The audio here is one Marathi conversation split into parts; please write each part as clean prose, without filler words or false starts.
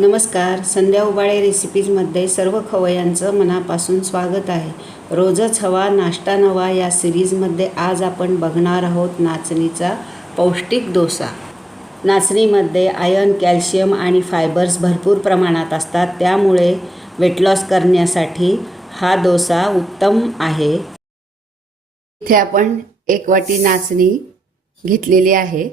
नमस्कार. संध्या उबाळे रेसिपीजमध्ये सर्व खवय्यांचं मनापासून स्वागत आहे. रोजच हवा नाश्ता नवा या सिरीजमध्ये आज आपण बघणार आहोत नाचणीचा पौष्टिक डोसा. नाचणीमध्ये आयर्न, कॅल्शियम आणि फायबर्स भरपूर प्रमाणात असतात, त्यामुळे वेट लॉस करण्यासाठी हा डोसा उत्तम आहे. इथे आपण 1 वाटी नाचणी घेतलेली आहे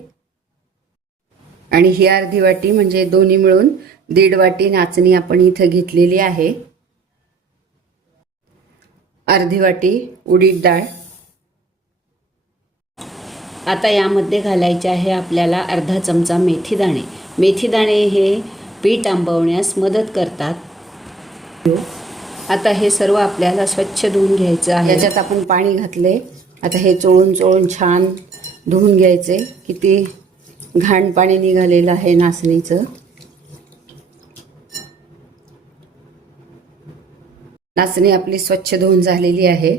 आणि ही अर्धी वाटी म्हणजे दोन्ही मिळून 1.5 वाटी नाचणी आपण इथं घेतलेली आहे. अर्धी वाटी उडीद डाळ. आता यामध्ये घालायचे आहे आपल्याला अर्धा चमचा मेथी दाणे. मेथी दाणे हे पीठ आंबवण्यास मदत करतात. आता हे सर्व आपल्याला स्वच्छ धुवून घ्यायचं आहे. याच्यात आपण पाणी घातले. आता हे चोळून छान धुवून घ्यायचे. किती घाण पाणी निघालेलं आहे नाचणीचं. नाचणी आपली स्वच्छ धुवून झालेली आहे.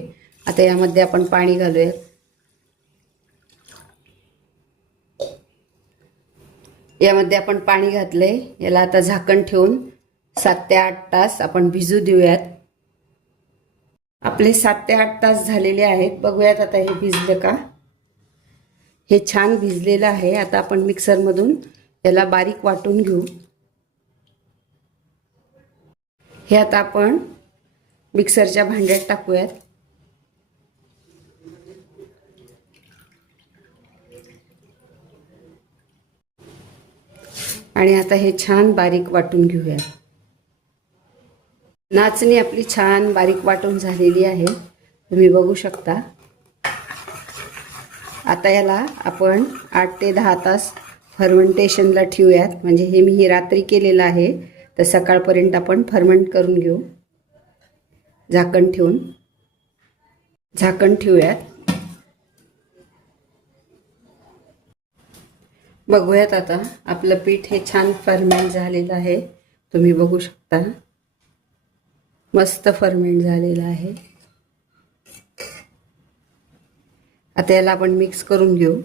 आता यामध्ये आपण पाणी घालूया. यामध्ये आपण पाणी घातले. याला आता झाकण ठेवून 7 ते 8 तास आपण भिजू देऊयात. आपले 7 ते 8 तास झालेले आहेत. बघूयात आता हे भिजलं का. हे छान भिजलेलं आहे. आता आपण मिक्सरमधून याला बारीक वाटून घेऊ. हे आता आपण मिक्सरच्या भांड्यात टाकूयात. आणि आता हे छान बारीक वाटून घेऊयात. नाचणी आपली छान बारीक वाटून झालेली आहे, तुम्ही बघू शकता. आता याला आपण 8 ते 10 तास फर्मेंटेशनला ठेवूयात. म्हणजे हे मी रात्री केलेलं आहे, तर सकाळपर्यंत आपण फर्मेंट करून घेऊ. झाकण ठेवूयात. बघूयात आता आपलं पीठ हे छान फर्मेंट झालेलं आहे, तुम्ही बघू शकता. मस्त फर्मेंट झालेलं आहे. आता याला आपण मिक्स करून घेऊ.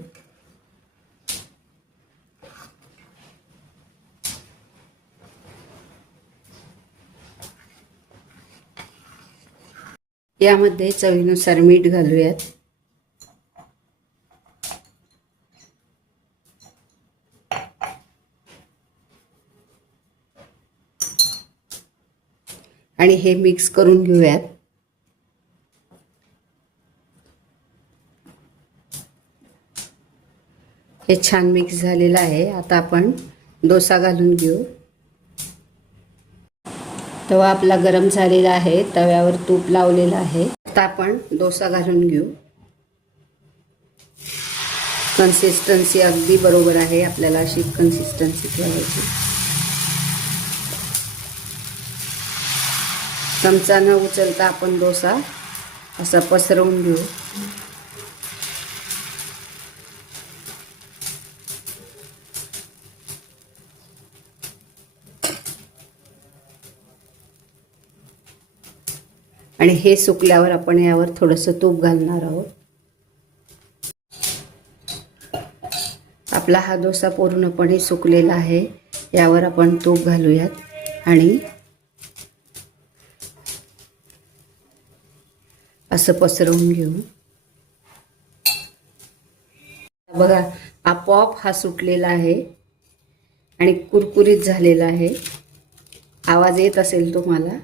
यामध्ये चवीनुसार मीठ घालूयात. आणि हे मिक्स करून घेऊयात. हे छान मिक्स झालेलं आहे. आता आपण डोसा घालून घेऊ. तवा आपला गरम झालेला आहे. तव्यावर तूप लावलेलं आहे. आता आपण डोसा घालून घेऊ. कन्सिस्टन्सी अगदी बरोबर आहे. आपल्याला अशी कन्सिस्टन्सी ठेवायची. चमचा न उचलता आपण डोसा असा पसरवून घेऊ. आणि हे सुकल्यावर आपण यावर थोडंसं तूप घालणार आहोत. आपला हा डोसा पूर्णपणे सुकलेला आहे. यावर आपण तूप घालूयात आणि असं पसरवून घेऊ. बघा, आपोआप हा सुटलेला आहे आणि कुरकुरीत झालेला आहे. आवाज येत असेल तुम्हाला.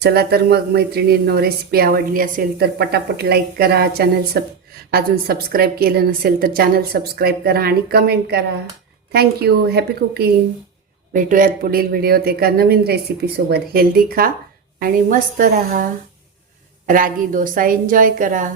चला तर मग मैत्रिणींनो, रेसिपी आवडली असेल तर पटापट लाईक करा. अजून सबस्क्राईब केलं नसेल तर चॅनल सबस्क्राईब करा आणि कमेंट करा. थँक्यू. Happy cooking. भेटूयात पुढील व्हिडिओत एका नवीन रेसिपीसोबत. हेल्दी खा आणि मस्त राहा. रागी डोसा एन्जॉय करा.